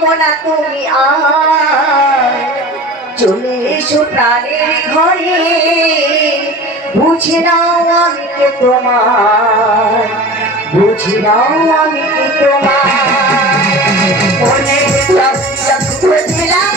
কোনা তুমি চলে এসো প্রাণের ঘরে বুঝে নাও আমি কে তোমার বুঝে নাও আমি কে তোমার অনেক দিলাম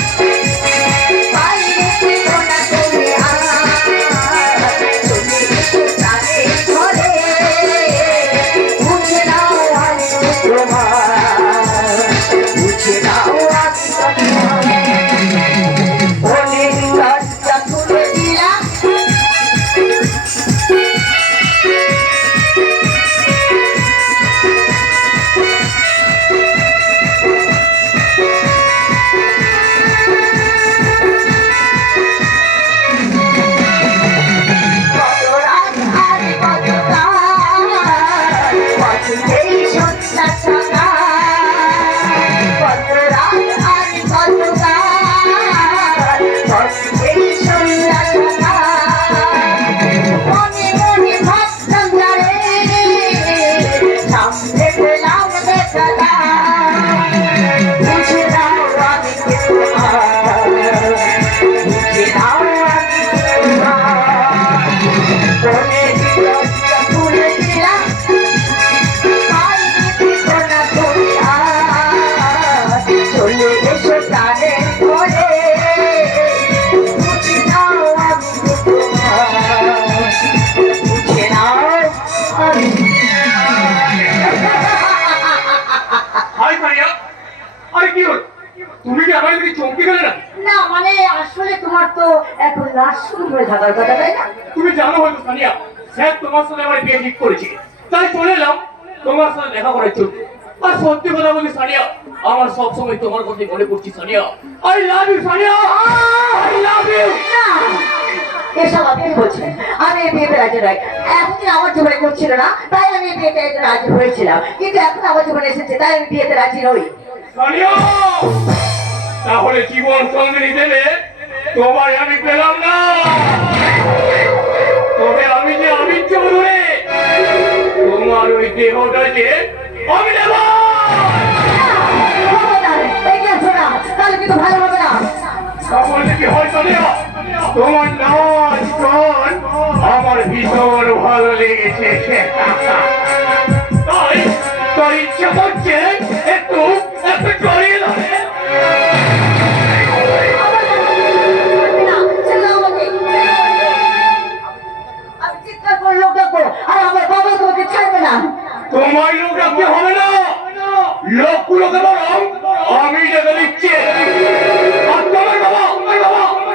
তুমি জানো হয়তো সানিয়া স্যার তোমার সাথে আমার বিয়ে ঠিক করেছে তাই চলে এলাম তোমার সাথে দেখা করার জন্য আর সত্যি কথা বলি সানিয়া আমার সব সময় তোমার কথাই মনে পড়ছে Sania I love you Sania I love you এসব আপনি বলছেন আমি বিয়েতে রাজি নই এতদিন আমার জীবনে করছিল না তাই আমি বিয়েতে রাজি হয়েছিলাম কিন্তু এখন আমার জীবনে এসেছে তাই আমি বিয়েতে রাজি নই সানিয়া তাহলে জীবন সঙ্গী দেবে তোমায় আমি পেলাম না তবে আমি যে আমি চৌধুরী তোমার ওই দেহটা যে আমি নেব তাহলে কিন্তু ভালো হবে না তাহলে কি হয় সানিয়া তোমার নাচ গান আমার ভীষণ ভালো লেগেছে তাই তোর ইচ্ছা করছে একটু একটু জড়িয়ে ধরে তোমার লোক রাখতে হবে না লোকগুলোকে বরং আমি ডেকে দিচ্ছি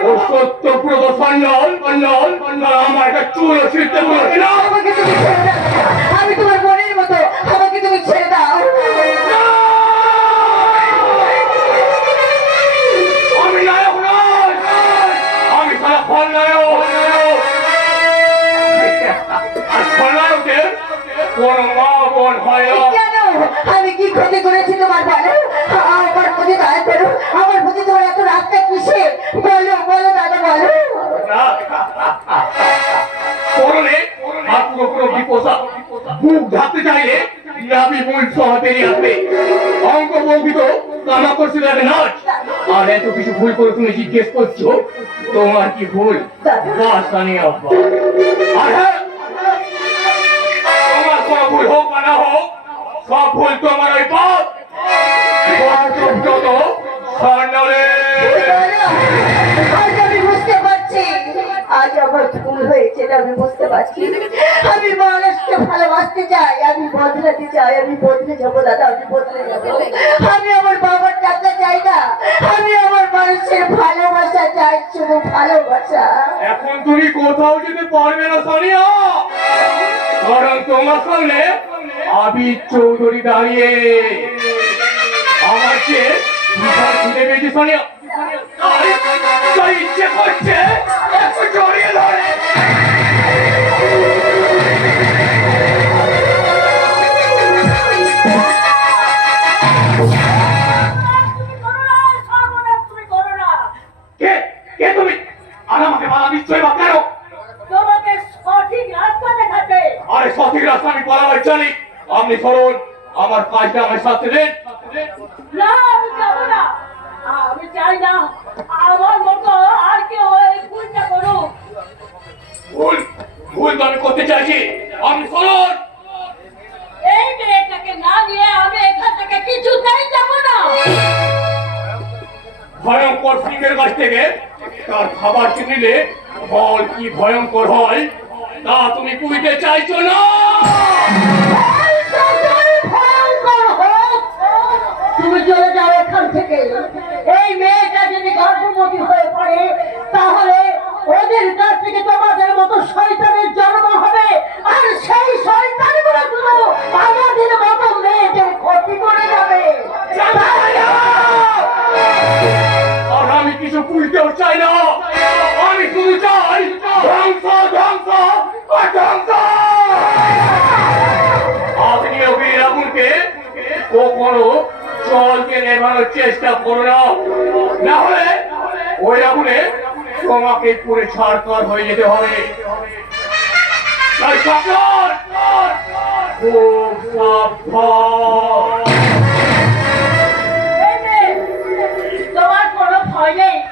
ও সত্য পুরো সন্ন্যাল আমার একটা চুলো ছিঁড়তে বলছি না আমি তোমার বোনের মতো আমাকে তুমি ছেড়ে দাও আমি নায়ক নয় আমি সারা খলনায়ক আর খলনায়কের কোন মা বোন হয় কেন আমি কি ক্ষতি করেছি তোমার বলো আমার প্রতি দয়া করো আমার প্রতি তোমার এত রাস্তা কিসে বলো বলো দাদা বলো করলে আর পুরো বিপোষা বুক ঢাকতে চাইলে নাবি মূল সহ বেরিয়ে আসবে অঙ্ক বৌগিত কামা করছে তাদের নাচ আর এত কিছু ভুল করে তুমি জিজ্ঞেস করছো তোমার কি ভুল বাস জানিয়ে আর হ্যাঁ তোমার কোনো ভুল হোক বা না হোক সব ভুল তোমার ওই বাপ যত সান্ডলে আমি বুঝতে পারছি আজ আমার ভুল হয়েছে আমি বুঝতে পারছি আমি মানুষকে ভালোবাসতে চাই আমি বদলাতে চাই আমি বদলে যাবো দাদা আমি বদলে যাবো আমি আমার বাবার টাকা চাই না আমি আমার মানুষের ভালোবাসা চাই শুধু ভালোবাসা এখন তুমি কোথাও যেতে পারবে না সানিয়া কারণ তোমার সামনে আবির চৌধুরী দাঁড়িয়ে আমার চেয়ে খুঁজে পেয়েছি সানিয়া তাই ইচ্ছে করছে একটু জড়িয়ে ধরে সঠিক রাস্তা আমি পালাবার জানি আপনি সরল আমার কাজটা আমার সাথে দেন না আমি যাব না ভয়ঙ্কর সিংহের কাছ থেকে তার খাবার কিনলে ফল কি ভয়ঙ্কর হয় তা তুমি বুঝতে চাইছো না? ভয়ঙ্কর হোক, তুমি চলে যাও এখান থেকে। এই মেয়েটা যদি গর্ভবতী হয়ে পড়ে তাহলে ওদের কাছ থেকে তোমাদের মতো শয়তানের জন্ম হবে, আর সেই শয়তানগুলো শুধু আমাদের মতো মেয়েদের ক্ষতি করে যাবে। আর আমি কিছু বুঝতেও চাই না, আমি শুধু চাই ধ্বংস ধ্বংস আর ধ্বংস। আপনি ওই আগুনকে কখনো জলকে নেভানোর চেষ্টা করো না, না হলে ওই আগুনে তোমাকে পুরে ছাড়খাড় হয়ে যেতে হবে। তাই সাবধান, খুব সাবধান।